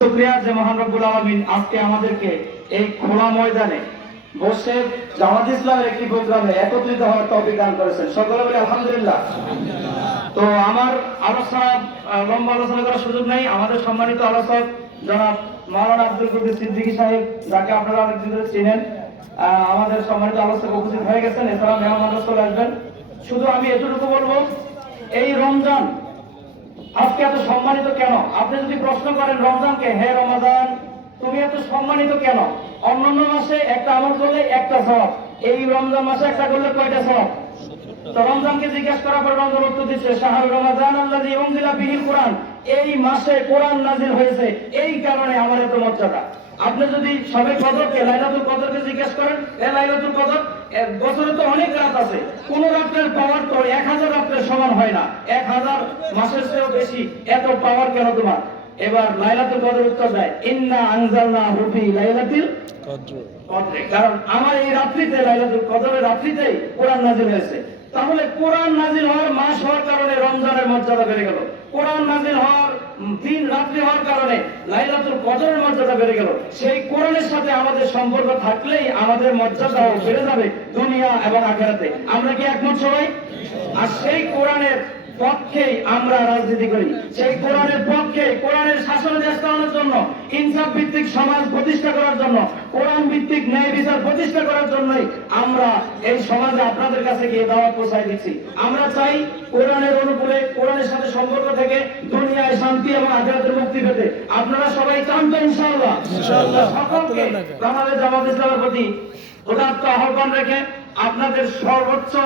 শুকরিয়া যে মহান রব্বুল আলামিন আজকে আমাদেরকে এই খোলা ময়দানে বসে জামাত ইসলামের একটি প্রোগ্রামে একত্রিত হওয়ার তৌফিক দান করেছেন। সকলে বলি আলহামদুলিল্লাহ। তো আমার আলোচনা লম্বা আলোচনা করার সুযোগ নেই। আমাদের সম্মানিত আলোচক জনাব মাওলানা আব্দুল কুদ্দুস সিদ্দিকী সাহেব, যাকে আপনারা অনেক দিন ধরে চিনেন, আমাদের সম্মানিত আলোচক উপস্থিত হয়ে গেছেন। এছাড়া মেহমান চলে আসবেন। শুধু আমি এতটুকু বলবো, এই রমজান আজকে এত সম্মানিত কেন? আপনি যদি প্রশ্ন করেন রমজানকে, হে রমাদান তুমি এত সম্মানিত কেন? অন্যান্য মাসে একটা আমল করলে একটা সওয়াব, এই রমজান মাসে একটা করলে কয়টা সওয়াব? তো রমজানকে জিজ্ঞেস করার পর রমজান উত্তর দিচ্ছে, শাহরু রমাদান আল্লাযী উনজিলা ফীহিল কুরআন, এই মাসে কোরআন নাযিল হয়েছে, এই কারণে আমার এত মর্যাদা। আপনি যদি সবে কদরকে, লাইলাতুল কদরকে জিজ্ঞেস করেন, এ লাইলাতুল কদর, বছরে তো অনেক রাত আছে, কোন রাত্রের পাওয়ার তো 1000 রাত্রের সমান হয় না, 1000 মাসের চেয়েও বেশি, এত পাওয়ার কেন তোমার? এবার লাইলাতুল কদর উত্তর দেয়, ইন্না আনজালনাহু ফি লাইলাতিল কদর, কারণ আমার এই রাত্রিতে, লাইলাতুল কদরের রাত্রিতে কোরআন নাযিল হয়েছে। তাহলে কোরআন নাযিল হওয়ার মাস হওয়ার কারণে রমজানের মর্যাদা বেড়ে গেল, কোরআন নাযিল হওয়ার দিন রাত্রি হওয়ার কারণে লাইলাতুল কদরের মর্যাদা বেড়ে গেল। সেই কোরআনের সাথে আমাদের সম্পর্ক থাকলেই আমাদের মর্যাদাও বেড়ে যাবে দুনিয়া এবং আখিরাতে। আমরা কি একমত সবাই? আর সেই কোরআনের পক্ষে আমরা রাজনীতি করি, সেই কোরআনের পক্ষে, কোরআনের শাসন দেশ চালানোর জন্য, ইনসাফ ভিত্তিক সমাজ প্রতিষ্ঠা করার জন্য, কোরআন ভিত্তিক ন্যায় বিচার প্রতিষ্ঠা করার জন্যই আমরা এই সমাজে আপনাদের কাছে গিয়ে দাওয়াত পৌঁছায় দিচ্ছি। আমরা চাই কোরআনের অনুকূলে, কোরআনের সাথে সম্পর্ক থেকে দুনিয়ায় শান্তি এবং আখিরাতের মুক্তি পেতে। আপনারা সবাই চান তো ইনশাআল্লাহ? সকলকে বাংলাদেশ জামাত ইসলামের প্রতি উদাত্ত আহ্বান রেখে আপনাদের সর্বোচ্চ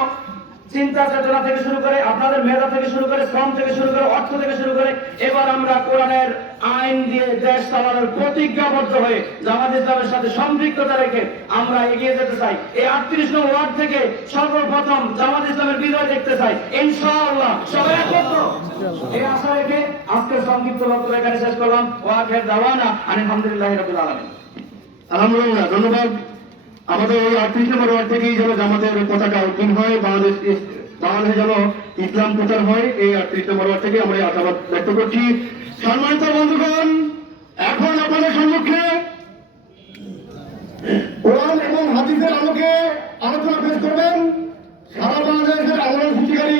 চিন্তা চেতনা থেকে শুরু করে, আপনাদের মেধা থেকে শুরু করে, শ্রম থেকে শুরু করে, অর্থ থেকে শুরু করে, এবার আমরা কোরআনের আইন দিয়ে দেশ চালানোর প্রতিজ্ঞাবদ্ধ হয়ে জামাত ইসলামের সাথে সম্পৃক্ততা রেখে আমরা এগিয়ে যেতে চাই। এই 38 নং ওয়ার্ড থেকে সর্বপ্রথম জামাত ইসলামের বিজয় দেখতে চাই ইনশাআল্লাহ। সবাই একত্র, এই আশা রেখে আজকের সংক্ষিপ্ত বক্তব্য এখানে শেষ করলাম। ওয়াখির দাওয়ানা আলহামদুলিল্লাহি রাব্বিল আলামিন। আলহামদুলিল্লাহ, ধন্যবাদ। আমাদের এই 38 নম্বর ওয়ার্ড থেকেই যেন জামাতের পতাকা উত্তোলন হয়, বাংলাদেশে যেন ইসলাম প্রচার হয়, এই 38 নম্বর ওয়ার্ড থেকে আমরা এই আশাবাদ ব্যক্ত করছি। সম্মানিত বন্ধুগণ, এখন আপনাদের সম্মুখে কোরআন এবং হাদিসের আলোকে আলোচনা পেশ করবেন সারা বাংলাদেশের আন্দোলন সৃষ্টিকারী